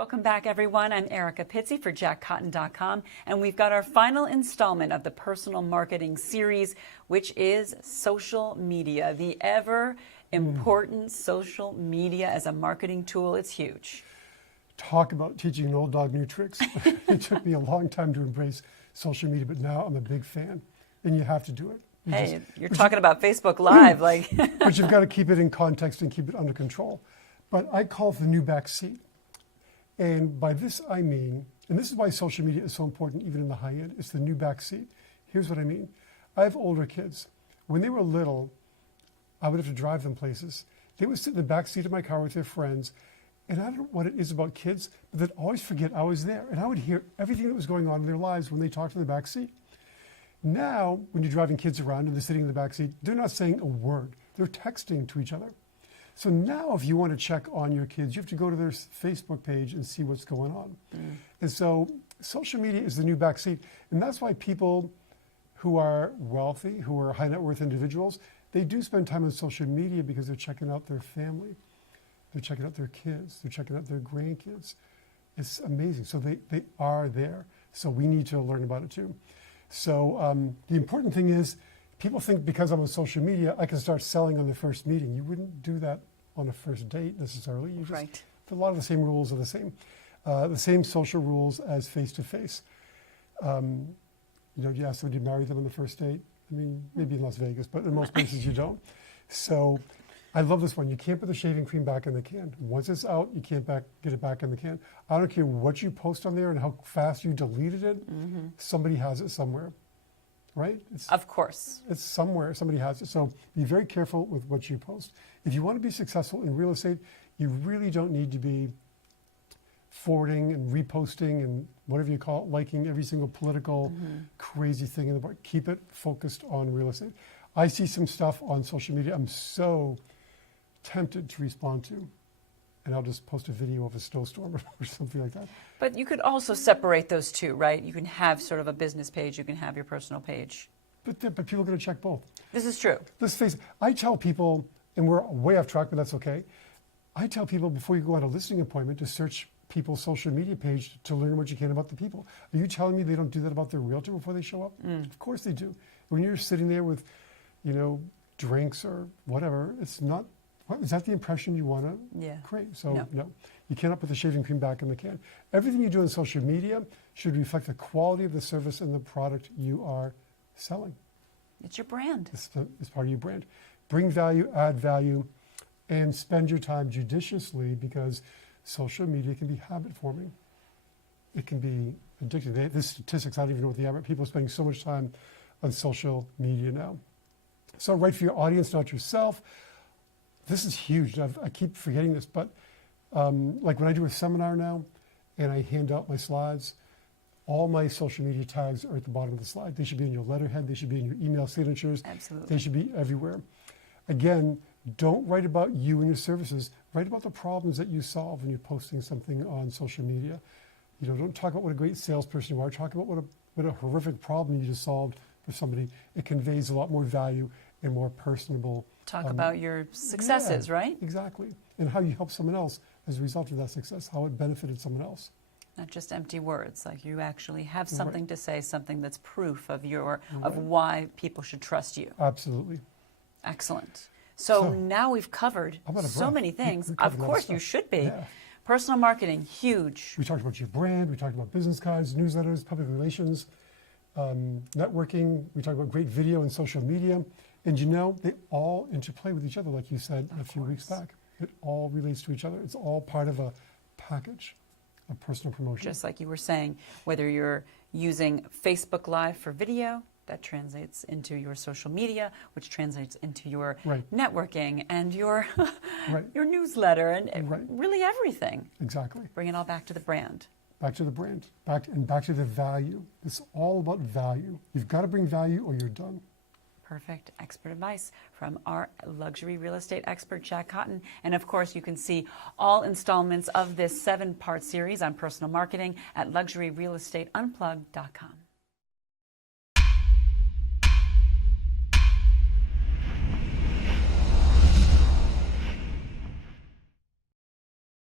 Welcome back, everyone. I'm Erica Pizzi for jackcotton.com, and we've got our final installment of the personal marketing series, which is social media, the ever important social media as a marketing tool. It's huge. Talk about teaching an old dog new tricks. It took me a long time to embrace social media, but now I'm a big fan, and you have to do it. You're talking about Facebook Live, like. But you've got to keep it in context and keep it under control. But I call it the new backseat. And by this I mean, and this is why social media is so important even in the high end, it's the new backseat. Here's what I mean. I have older kids. When they were little, I would have to drive them places. They would sit in the back seat of my car with their friends, and I don't know what it is about kids, but they'd always forget I was there. And I would hear everything that was going on in their lives when they talked in the back seat. Now, when you're driving kids around and they're sitting in the back seat, they're not saying a word. They're texting to each other. So now if you want to check on your kids, you have to go to their Facebook page and see what's going on. And so social media is the new backseat. And that's why people who are wealthy, who are high net worth individuals, they do spend time on social media because they're checking out their family. They're checking out their kids. They're checking out their grandkids. It's amazing. So they are there. So we need to learn about it too. So the important thing is, people think because I'm on social media, I can start selling on the first meeting. You wouldn't do that on a first date necessarily. You just, a lot of the same rules are the same social rules as face-to-face. You know, you ask somebody to marry them on the first date. I mean, maybe in Las Vegas, but in most places you don't. So I love this one. You can't put the shaving cream back in the can. Once it's out, you can't get it back in the can. I don't care what you post on there and how fast you deleted it. Somebody has it somewhere. Right? Of course. It's somewhere, somebody has it. So be very careful with what you post. If you want to be successful in real estate, you really don't need to be forwarding and reposting and whatever you call it, liking every single political crazy thing in the book. Keep it focused on real estate. I see some stuff on social media I'm so tempted to respond to. And I'll just post a video of a snowstorm or something like that. But you could also separate those two, right? You can have sort of a business page. You can have your personal page. But people are going to check both. This is true. Let's face it. I tell people, and we're way off track, but that's okay. I tell people before you go on a listing appointment to search people's social media page to learn what you can about the people. Are you telling me they don't do that about their realtor before they show up? Of course they do. When you're sitting there with, you know, drinks or whatever, it's not. Is that the impression you want to create? So no, you cannot put the shaving cream back in the can. Everything you do on social media should reflect the quality of the service and the product you are selling. It's your brand. It's part of your brand. Bring value, add value, and spend your time judiciously because social media can be habit forming. It can be addictive. This statistics, I don't even know what they are, but people are spending so much time on social media now. So write for your audience, not yourself. This is huge. I keep forgetting this, but like when I do a seminar now and I hand out my slides, all my social media tags are at the bottom of the slide. They should be in your letterhead. They should be in your email signatures. Absolutely. They should be everywhere. Again, don't write about you and your services. Write about the problems that you solve when you're posting something on social media. You know, don't talk about what a great salesperson you are. Talk about what a horrific problem you just solved for somebody. It conveys a lot more value and more personable. Talk about your successes, right? Exactly. And how you help someone else as a result of that success, how it benefited someone else. Not just empty words, like you actually have something to say, something that's proof of of why people should trust you. Absolutely. Excellent. So now we've covered so many things. Of course you should be. Yeah. Personal marketing, huge. We talked about your brand, we talked about business cards, newsletters, public relations, networking, we talked about great video and social media. And you know, they all interplay with each other, like you said a few weeks back. It all relates to each other. It's all part of a package of personal promotion. Just like you were saying, whether you're using Facebook Live for video, that translates into your social media, which translates into your networking and your your newsletter and really everything. Exactly. Bring it all back to the brand. Back to the brand, back to the value. It's all about value. You've got to bring value or you're done. Perfect expert advice from our luxury real estate expert, Jack Cotton. And of course, you can see all installments of this 7-part series on personal marketing at luxuryrealestateunplugged.com.